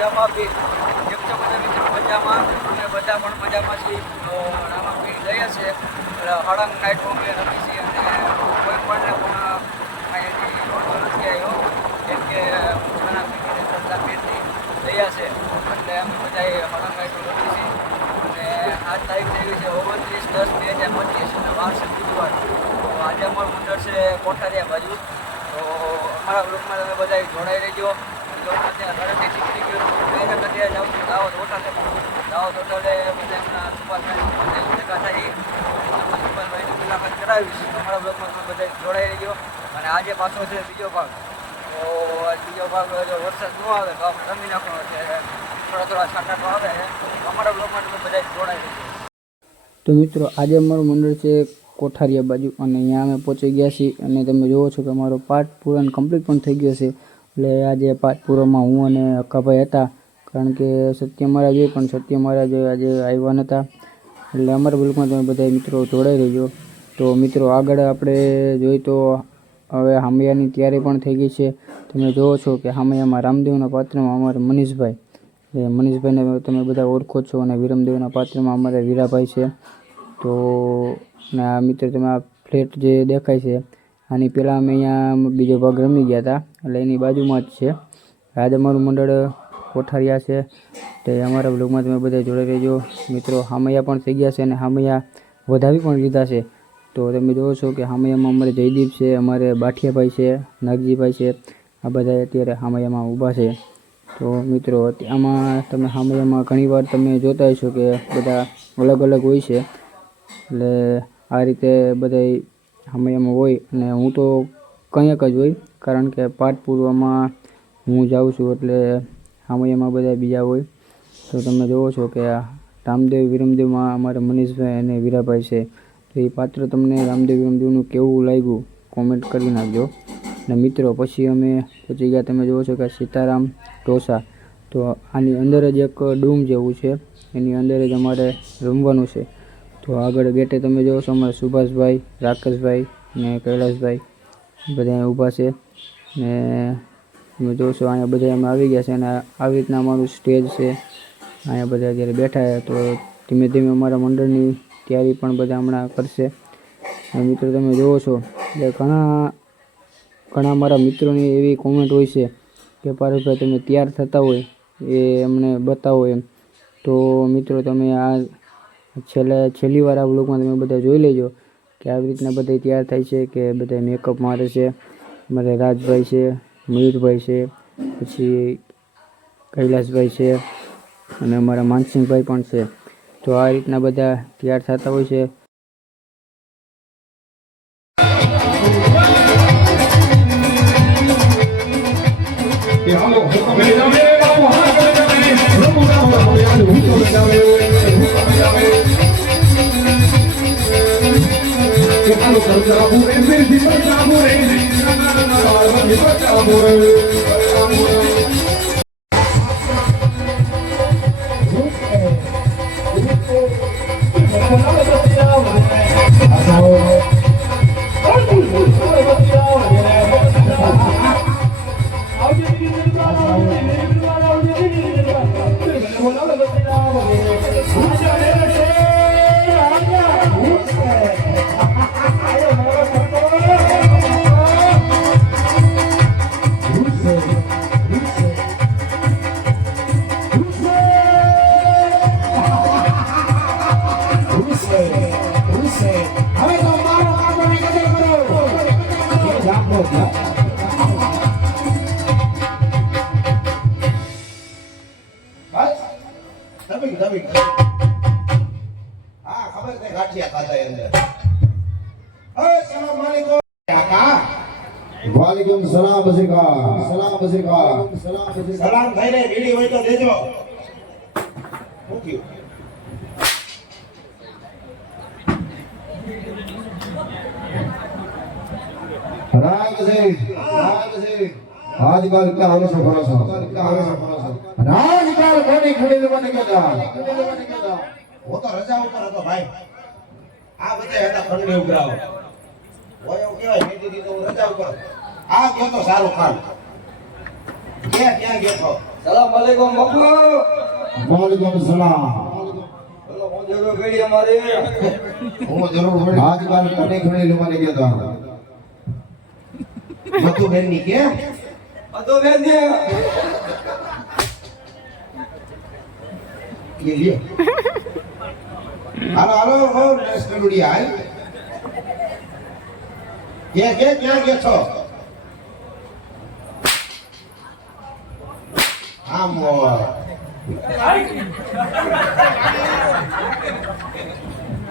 રામાપીર જેમ તો બધા મિત્રો મજામાં અને બધા પણ મજામાં છીએ. રામાપીર ગયા છે હળંગ નાઇટ અમે રમી છીએ અને કોઈ પણને પણ અહીંયાથી વાંધો નથી આવ્યો કેમ કે ઘણા પીઢીને સરદાર પીરની ગયા છે એટલે અમે બધા હળંગ નાઇટ રમી છીએ. અને આજ તારીખ થઈ ગઈ છે 29/10/2025 અને વાર છે બુધવાર. તો આજે અમારું મંડળ છે કોઠારિયા બાજુ. તો અમારા ગ્રુપમાં તમે બધા જોડાઈ રહેજો. ત્યાં ઘરેથી નીકળી ગયો ત્યાં જાઉં છું દાવત હોટલે બધા એમના સુપાલભાઈ ભેગા થઈ સુપાલભાઈની મુલાકાત કરાવીશ. અમારા બ્લોગમાં તમે બધા જોડાઈ રહેજો. અને આજે પાછો છે બીજો ભાગ. તો બીજો ભાગ જો વરસાદ ન આવે તો આપણે રમી નાખવાનો છે. થોડા છાંટા તો આવે અમારા બ્લોગમાં તમે બધા જોડાઈ રહેજો. તો મિત્રો આજે અમારું મંડળ છે કોઠારિયા બાજુ અને અહીંયા અમે પહોંચી ગયા છીએ અને તમે જુઓ છો કે અમારો પાઠ પૂરણ કમ્પ્લીટ પણ થઈ ગયો છે. એટલે આજે પાઠ પૂરમાં હું અને અક્કાભાઈ હતા કારણ કે સત્ય મહારાજ હોય પણ સત્ય મહારાજ આજે આવ્યા નહોતા. એટલે અમારા બ્લોગમાં તમે બધા મિત્રો જોડાઈ રહેજો. તો મિત્રો આગળ આપણે જોઈએ તો હવે હામૈયાની તૈયારી પણ થઈ ગઈ છે. તમે જુઓ છો કે હામૈયામાં રામદેવના પાત્રમાં અમારે મનીષભાઈ મનીષભાઈને તમે બધા ઓળખો છો અને વિરમદેવના પાત્રમાં અમારે વીરાભાઈ છે. તો અને આ મિત્ર તમે આ ફ્લેટ જે દેખાય છે આની પહેલાં અમે અહીંયા બીજો ભાગ રમી ગયા હતા એટલે એની બાજુમાં જ છે. આજે અમારું મંડળ કોઠારિયા છે તે અમારા બ્લોગમાં તમે બધા જોડાઈ રહેજો. મિત્રો હામૈયા પણ થઈ ગયા છે અને હામૈયા વધાવી પણ લીધા છે. તો તમે જુઓ છો કે હામૈયામાં અમારે જયદીપ છે, અમારે બાઠિયાભાઈ છે, નાગજીભાઈ છે, આ બધા અત્યારે હામૈયામાં ઊભા છે. તો મિત્રો આમાં તમે હામૈયામાં ઘણીવાર તમે જોતા હશો કે બધા અલગ અલગ હોય છે. એટલે આ રીતે બધા હામૈયામાં હોય અને હું તો કંઈક જ હોય કારણ કે પાઠ પૂરવામાં હું જાઉં છું એટલે હામૈયામાં બધા બીજા હોય. તો તમે જુઓ છો કે રામદેવ વિરમદેવમાં અમારે મનીષભાઈ અને વીરાભાઈ છે. તો એ પાત્ર તમને રામદેવ વિરમદેવનું કેવું લાગ્યું કોમેન્ટ કરી નાખજો. અને મિત્રો પછી અમે પહોંચી ગયા તમે જુઓ છો કે સીતારામ ઢોસા. તો આની અંદર જ એક ડૂમ જેવું છે એની અંદર જ અમારે રમવાનું છે. તો આગળ ગેટે તમે જુઓ છો અમારે સુભાષભાઈ, રાકેશભાઈ ને કૈલાસભાઈ બધા ઊભા છે. ને તમે જોશો અહીંયા બધા અમે આવી ગયા છે અને આવી રીતના અમારું સ્ટેજ છે. અહીંયા બધા અત્યારે બેઠા તો ધીમે ધીમે અમારા મંડળની તૈયારી પણ બધા હમણાં કરશે. અને મિત્રો તમે જુઓ છો એટલે ઘણા મારા મિત્રોની એવી કોમેન્ટ હોય છે કે પારસભાઈ તમે તૈયાર થતા હોય એ અમને બતાવો એમ. તો મિત્રો તમે આ છેલ્લી વાર આ બ્લોગમાં તમે બધા જોઈ લેજો કે આવી રીતના બધા તૈયાર થાય છે કે બધા મેકઅપ મારે છે. અમારે રાજભાઈ છે, મયુરભાઈ છે, પછી કૈલાસભાઈ છે અને અમારા માનસિંહભાઈ પણ છે. તો આ રીતના બધા તૈયાર થતા હોય છે. वालेकुम सलाम बसिका सलाम થઈને બીડી હોય તો દેજો. राग से आजकल क्या होना सो भरोसा आजकल कोनी खरीद बने केदा वो तो रजा ઉપર હતો ભાઈ. આ બધા હતા ખંડે ઉઘરાવ ઓય કેવાય મેદી તો રજા ઉપર આ ગયો તો સારું ખાન ક્યાં ગયો તો સલામ અલૈકુમ બાપુ. વાલેકુમ સલામ. બોલો હું જરૂર કરી અમારે. હું જરૂર વળી આજ બાર કોને ઘણી લેવાને ગયા હતા. મધુબેન ની કે બધો બેન ને ये लियो हालो हालो हो नेशनल उड़ी आए क्या क्या છો આમ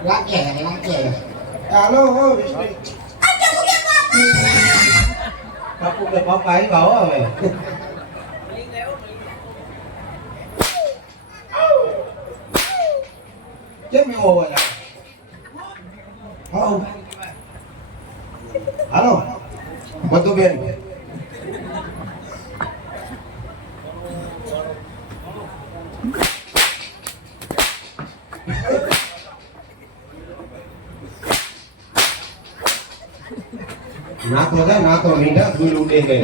લાગે હાલો હો બાપુ કે પાપા આવ્યા હો હવે કેમ એવો અવાજ આવે હાલો મધુબેન ના તો મીઠા ધૂળ ઉડે ગઈ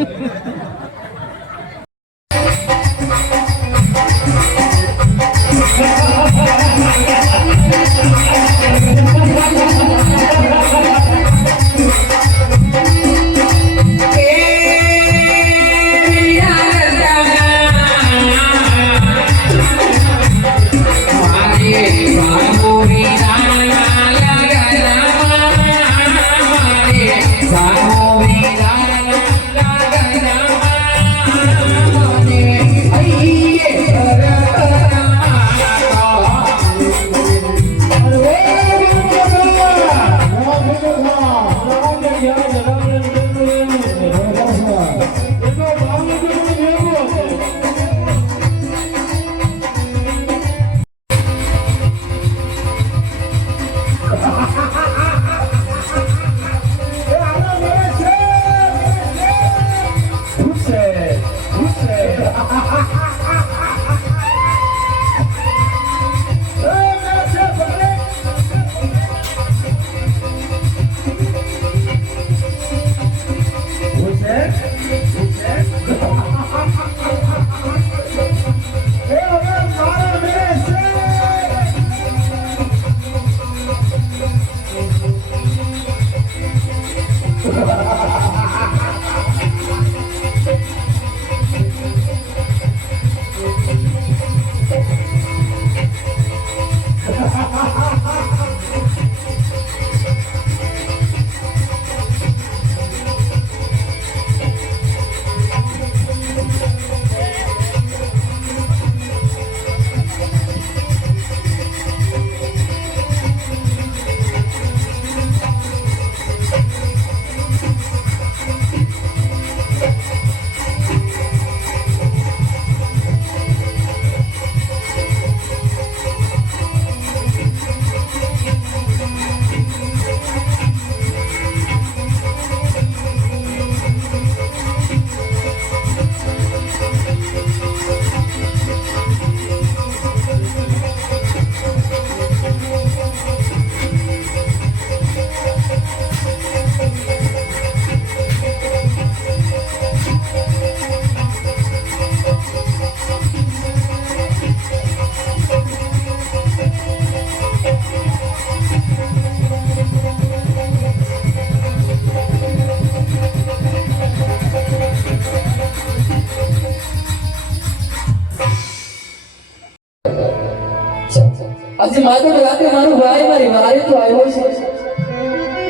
આજે માતો રાતે મારો ભાઈ મારી મારે તો આવ્યો છે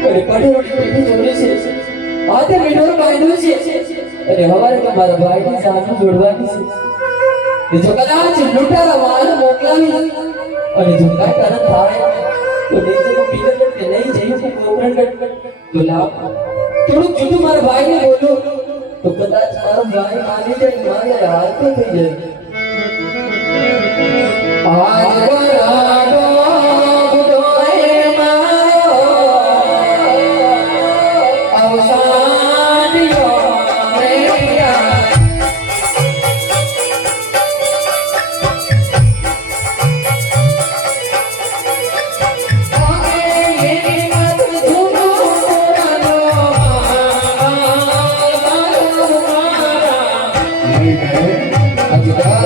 અને કઠોળ પીઠી જોડે છે હાથે મીઠોર બાંધ્યું છે અને હવારે તો મારા ભાઈની સાસુ જોડવાની છે જો કદાચ લૂંટારા વાળા મોકલાવી અને જો કાંઈ કારણ થાય તો નીચેનો પીગર કે નહીં જઈ છે કોકરણ તો લાવ થોડુંક જુદું મારા ભાઈને બોલો તો કદાચ મારો ભાઈ માની જાય મારે હાલ તો થઈ જાય આજ બરાડો બુડોએ મારો અવસાનિયો રેયા અજગર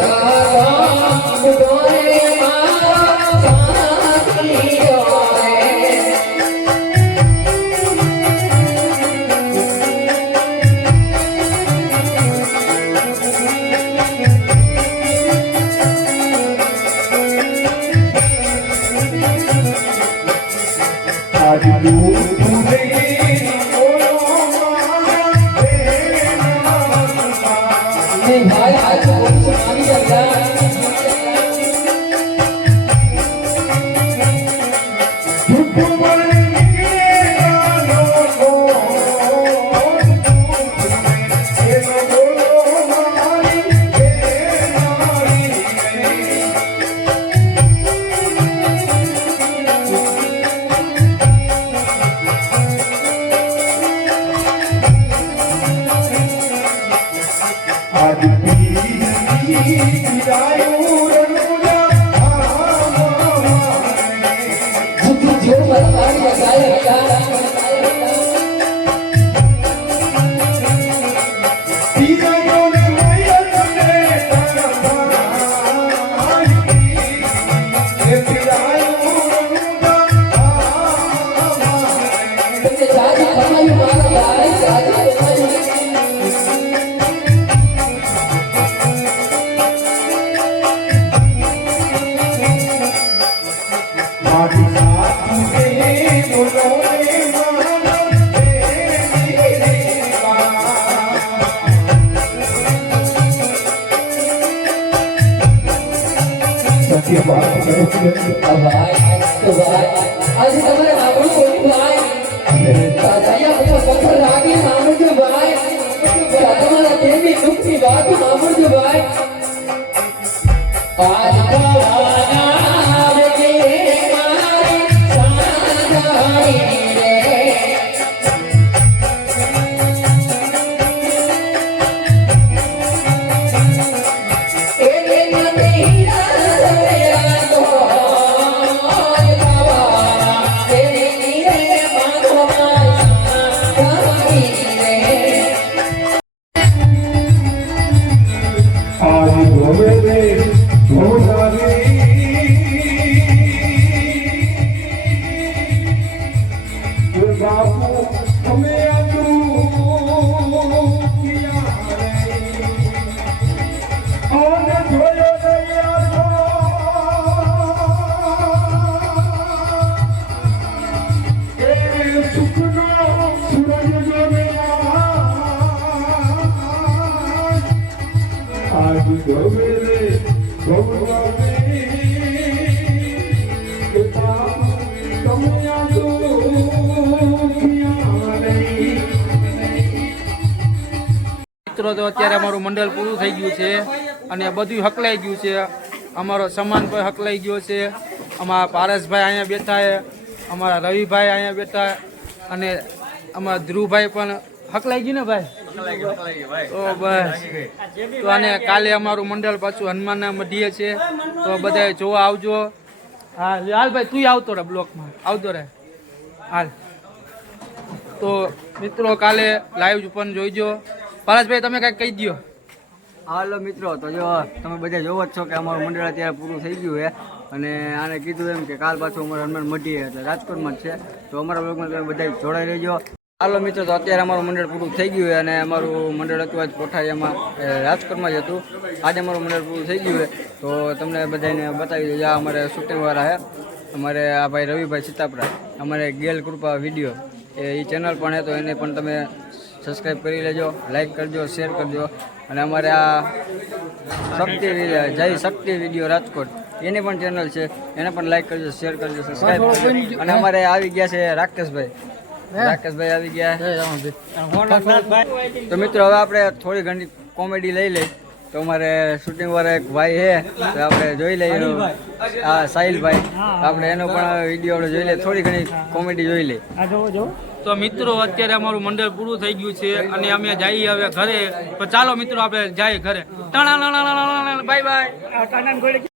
જો મારા ભાઈ ગાયક ગાયક આજે તમારે આપણું કોઈ ભાઈ દાદાયા બધા પથ્થર લાગી સાંભળજો ભાઈ તમારા દેવી દુઃખની વાત સાંભળજો ભાઈ આજ ભવાના રે મારી સાંધાઈ રે મિત્રો તો અત્યારે અમારું મંડળ પૂરું થઈ ગયું છે અને બધું હકલાઈ ગયું છે. અમારો સમાન પણ હકલાઈ ગયો છે. અમારા પારસભાઈ અહીંયા બેઠા છે, અમારા રવિભાઈ અહીંયા બેઠા અને અમારા ધ્રુવભાઈ પણ હકલાઈ ગયું ને ભાઈ. તો બસ તો અને કાલે અમારું મંડળ પાછું હનુમાનના મઢીએ છે, તો બધા જોવા આવજો. હા હાલ ભાઈ તું આવતો રહે બ્લોકમાં આવતો રહે હાલ. તો મિત્રો કાલે લાઈવ પણ જોઈજો. પારસભાઈ તમે કાંઈક કહી દો. હાલો મિત્રો, તો જો તમે બધા જોવો જ છો કે અમારું મંડળ અત્યારે પૂરું થઈ ગયું છે અને આને કીધું એમ કે કાલ પાછું અમારું હનુમાન મઢીએ એટલે રાજકોટમાં જ છે, તો અમારા બ્લોગમાં તમે બધા જોડાઈ રહેજો. હાલો મિત્રો, તો અત્યારે અમારું મંડળ પૂરું થઈ ગયું છે અને અમારું મંડળ હતું આજ કોઠારીયામાં રાજકોટમાં જ હતું. આજે અમારું મંડળ પૂરું થઈ ગયું છે, તો તમને બધાને બતાવી દઈએ. આ અમારે શૂટિંગવાળા છે, અમારે આ ભાઈ રવિભાઈ સીતાપરા, અમારે ગેલ કૃપા વિડીયો એ ચેનલ પણ છે, તો એને પણ તમે સબસ્ક્રાઈબ કરી લેજો, લાઈક કરજો, શેર કરજો. અને અમારે આ શક્તિ જય શક્તિ વિડીયો રાજકોટ એની પણ ચેનલ છે, એને પણ લાઈક કરજો, શેર કરજો, સબસ્ક્રાઈબ કરજો. અને અમારે આવી ગયા છે રાકેશભાઈ આવી ગયા. તો મિત્રો હવે આપણે થોડી ઘણી કોમેડી લઈ લઈ. તો અમારે શૂટિંગ વાળા એક ભાઈ છે, તો આપણે જોઈ લઈએ. હા સાહિલભાઈ, આપણે એનો પણ વિડીયો આપણે જોઈ લઈએ, થોડી ઘણી કોમેડી જોઈ લઈએ. તો મિત્રો અત્યારે અમારું મંડળ પૂરું થઈ ગયું છે અને અમે જઈએ હવે ઘરે. તો ચાલો મિત્રો આપણે જઈએ ઘરે. Bye bye.